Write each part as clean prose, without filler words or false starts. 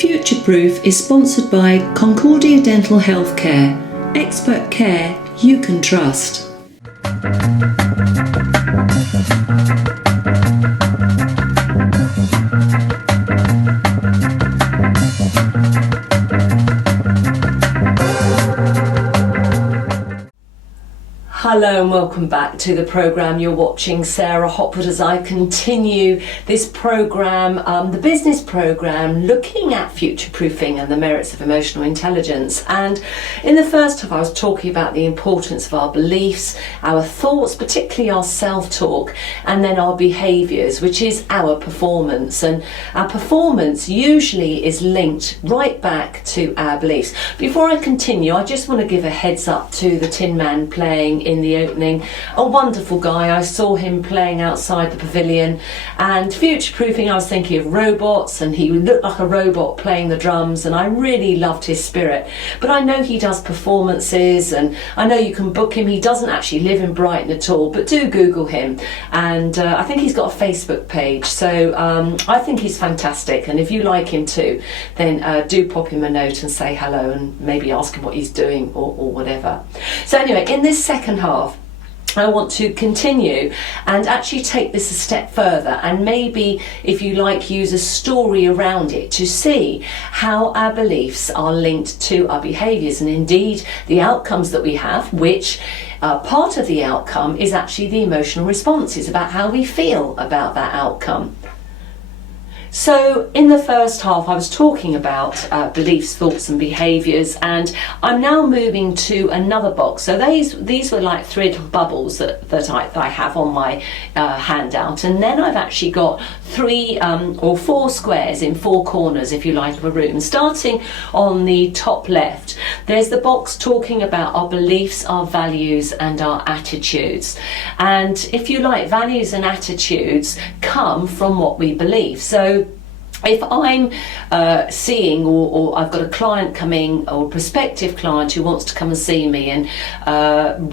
Future-Proof is sponsored by Concordia Dental Healthcare, expert care you can trust. Hello and welcome back to the programme. You're watching Sarah Hopwood as I continue this programme, the business programme, looking at future-proofing and the merits of emotional intelligence. And in the first half I was talking about the importance of our beliefs, our thoughts, particularly our self-talk, and then our behaviours, which is our performance. And our performance usually is linked right back to our beliefs. Before I continue, I just want to give a heads up to the Tin Man playing in the opening. A wonderful guy. I saw him playing outside the pavilion, and future-proofing, I was thinking of robots, and he looked like a robot playing the drums, and I really loved his spirit. But I know he does performances, and I know you can book him. He doesn't actually live in Brighton at all, but do Google him, and I think he's got a Facebook page, so I think he's fantastic. And if you like him too, then do pop him a note and say hello, and maybe ask him what he's doing or whatever. So anyway, in this second half, I want to continue and actually take this a step further, and maybe, if you like, use a story around it to see how our beliefs are linked to our behaviours, and indeed the outcomes that we have, which part of the outcome is actually the emotional responses about how we feel about that outcome. So in the first half I was talking about beliefs, thoughts and behaviours, and I'm now moving to another box. So these were like 3 little bubbles that I have on my handout, and then I've actually got 3 or 4 squares in 4 corners, if you like, of a room. Starting on the top left, there's the box talking about our beliefs, our values and our attitudes. And if you like, values and attitudes come from what we believe. So if I'm seeing or I've got a client coming, or a prospective client who wants to come and see me, and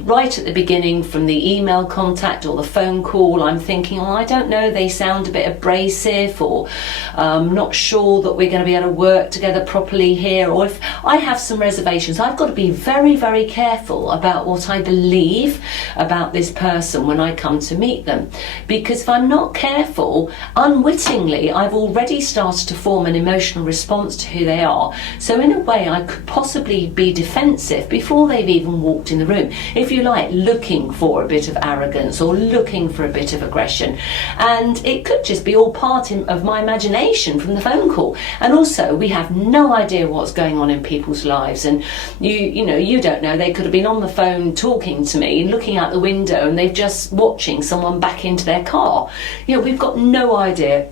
right at the beginning, from the email contact or the phone call, I'm thinking, oh, I don't know, they sound a bit abrasive, or not sure that we're going to be able to work together properly here, or if I have some reservations, I've got to be very, very careful about what I believe about this person when I come to meet them, because if I'm not careful, unwittingly I've already started to form an emotional response to who they are. So in a way I could possibly be defensive before they've even walked in the room, if you like, looking for a bit of arrogance or looking for a bit of aggression. And it could just be all part of my imagination from the phone call. And also, we have no idea what's going on in people's lives, and you don't know, they could have been on the phone talking to me, looking out the window, and they've just watching someone back into their car. We've got no idea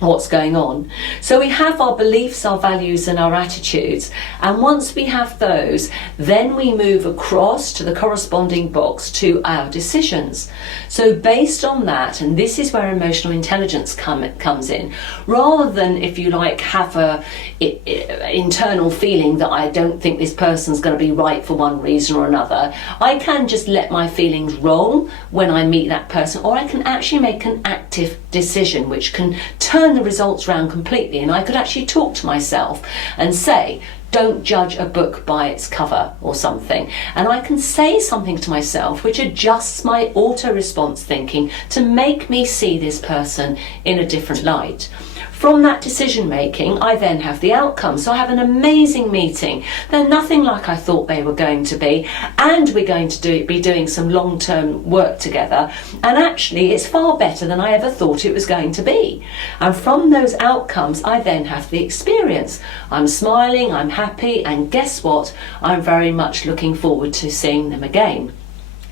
what's going on. So we have our beliefs, our values and our attitudes, and once we have those, then we move across to the corresponding box to our decisions. So based on that, and this is where emotional intelligence comes in, rather than, if you like, have a internal feeling that I don't think this person's going to be right for one reason or another, I can just let my feelings roll when I meet that person, or I can actually make an active decision which can turn the results around completely. And I could actually talk to myself and say, don't judge a book by its cover, or something. And I can say something to myself which adjusts my auto-response thinking to make me see this person in a different light. From that decision making, I then have the outcome. So I have an amazing meeting. They're nothing like I thought they were going to be, and we're going to be doing some long-term work together. And actually, it's far better than I ever thought it was going to be. And from those outcomes, I then have the experience. I'm smiling, I'm happy, and guess what? I'm very much looking forward to seeing them again.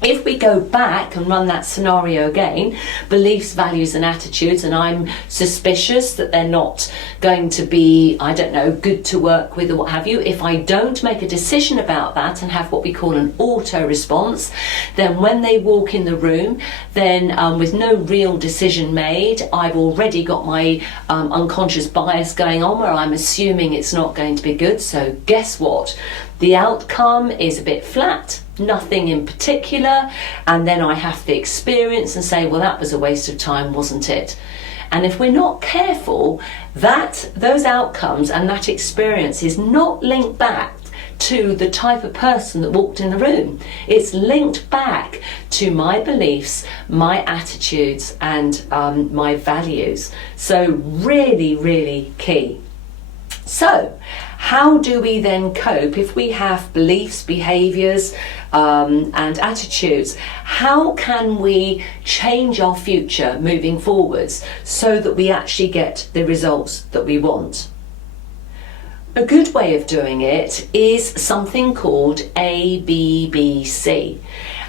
If we go back and run that scenario again, beliefs, values and attitudes, and I'm suspicious that they're not going to be, I don't know, good to work with or what have you, if I don't make a decision about that and have what we call an auto response, then when they walk in the room, then with no real decision made, I've already got my unconscious bias going on where I'm assuming it's not going to be good. So guess what? The outcome is a bit flat, nothing in particular, and then I have the experience and say, well, that was a waste of time, wasn't it? And if we're not careful, those outcomes and that experience is not linked back to the type of person that walked in the room. It's linked back to my beliefs, my attitudes, and my values. So really, really key. So how do we then cope if we have beliefs, behaviours and attitudes? How can we change our future moving forwards so that we actually get the results that we want? A good way of doing it is something called ABBC.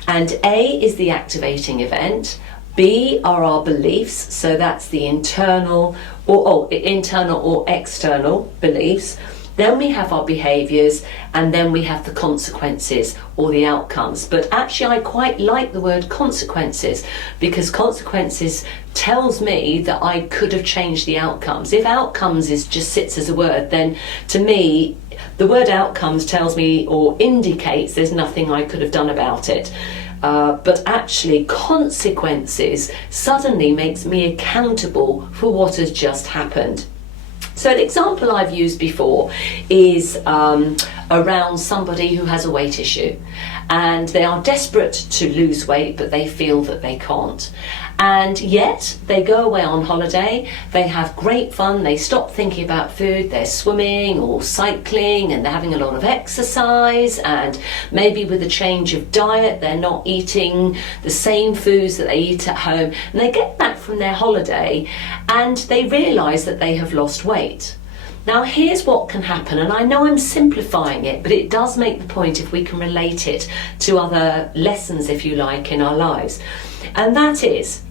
And A is the activating event, B are our beliefs, so that's the internal or external beliefs. Then we have our behaviours, and then we have the consequences or the outcomes. But actually I quite like the word consequences, because consequences tells me that I could have changed the outcomes. If outcomes just sits as a word, then to me the word outcomes tells me or indicates there's nothing I could have done about it. But actually consequences suddenly makes me accountable for what has just happened. So an example I've used before is around somebody who has a weight issue, and they are desperate to lose weight, but they feel that they can't. And yet they go away on holiday, they have great fun, they stop thinking about food, they're swimming or cycling, and they're having a lot of exercise, and maybe with a change of diet they're not eating the same foods that they eat at home, and they get back from their holiday and they realise that they have lost weight. Now here's what can happen, and I know I'm simplifying it, but it does make the point if we can relate it to other lessons, if you like, in our lives. And that is,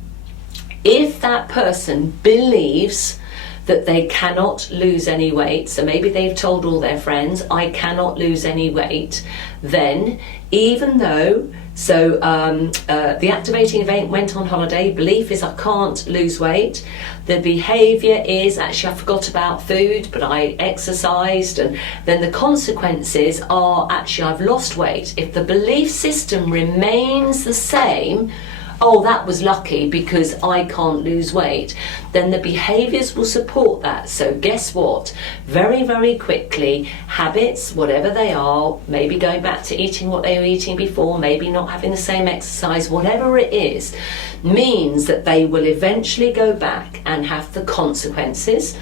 if that person believes that they cannot lose any weight, so maybe they've told all their friends, I cannot lose any weight, then even though, the activating event went on holiday, belief is I can't lose weight, the behaviour is actually I forgot about food but I exercised, and then the consequences are actually I've lost weight. If the belief system remains the same, oh, that was lucky because I can't lose weight, then the behaviours will support that. So guess what? Very, very quickly, habits, whatever they are, maybe going back to eating what they were eating before, maybe not having the same exercise, whatever it is, means that they will eventually go back and have the consequences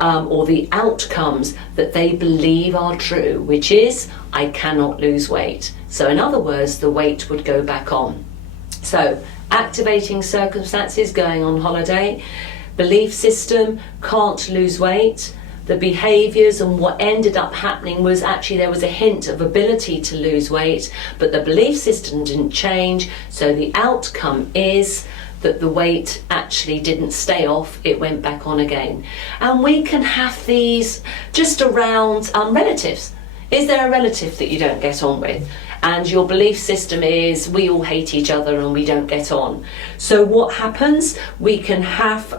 or the outcomes that they believe are true, which is, I cannot lose weight. So in other words, the weight would go back on. So activating circumstances, going on holiday, belief system, can't lose weight, the behaviours, and what ended up happening was actually there was a hint of ability to lose weight, but the belief system didn't change, so the outcome is that the weight actually didn't stay off, it went back on again. And we can have these just around relatives. Is there a relative that you don't get on with? And your belief system is we all hate each other and we don't get on. So what happens? We can have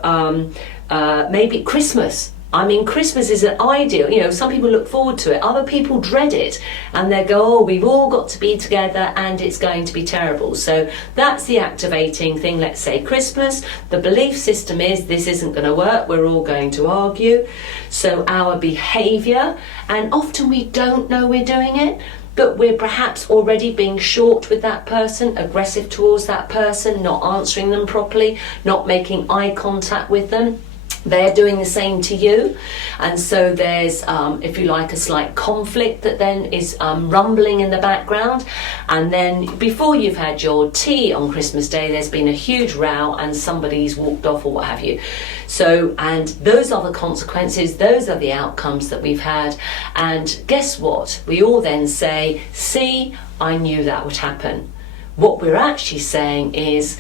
maybe Christmas. I mean, Christmas is an ideal, you know, some people look forward to it, other people dread it, and they go, oh, we've all got to be together and it's going to be terrible. So that's the activating thing. Let's say Christmas, the belief system is this isn't going to work, we're all going to argue. So our behaviour, and often we don't know we're doing it, but we're perhaps already being short with that person, aggressive towards that person, not answering them properly, not making eye contact with them. They're doing the same to you, and so there's, if you like, a slight conflict that then is rumbling in the background, and then before you've had your tea on Christmas Day, there's been a huge row and somebody's walked off or what have you. So, and those are the consequences, those are the outcomes that we've had, and guess what? We all then say, see, I knew that would happen. What we're actually saying is,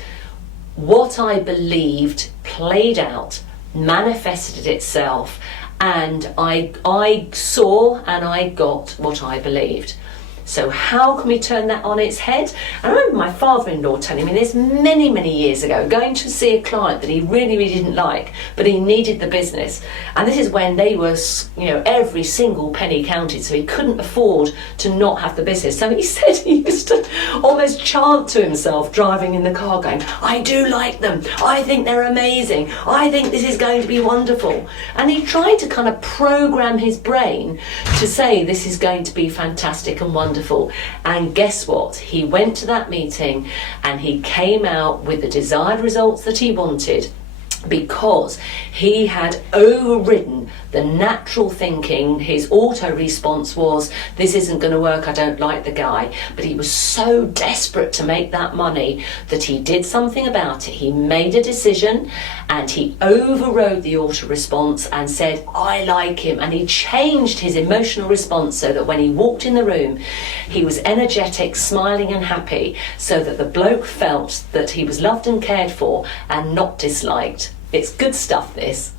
what I believed played out, manifested itself, and I saw and I got what I believed. So how can we turn that on its head? And I remember my father-in-law telling me this many, many years ago, going to see a client that he really, really didn't like, but he needed the business. And this is when they were, every single penny counted, so he couldn't afford to not have the business. So he said he used to almost chant to himself driving in the car going, I do like them, I think they're amazing, I think this is going to be wonderful. And he tried to kind of program his brain to say this is going to be fantastic and wonderful. And guess what? He went to that meeting and he came out with the desired results that he wanted, because he had overridden the natural thinking. His auto response was, this isn't going to work, I don't like the guy. But he was so desperate to make that money that he did something about it. He made a decision and he overrode the auto response and said, I like him. And he changed his emotional response so that when he walked in the room, he was energetic, smiling and happy, so that the bloke felt that he was loved and cared for and not disliked. It's good stuff, this.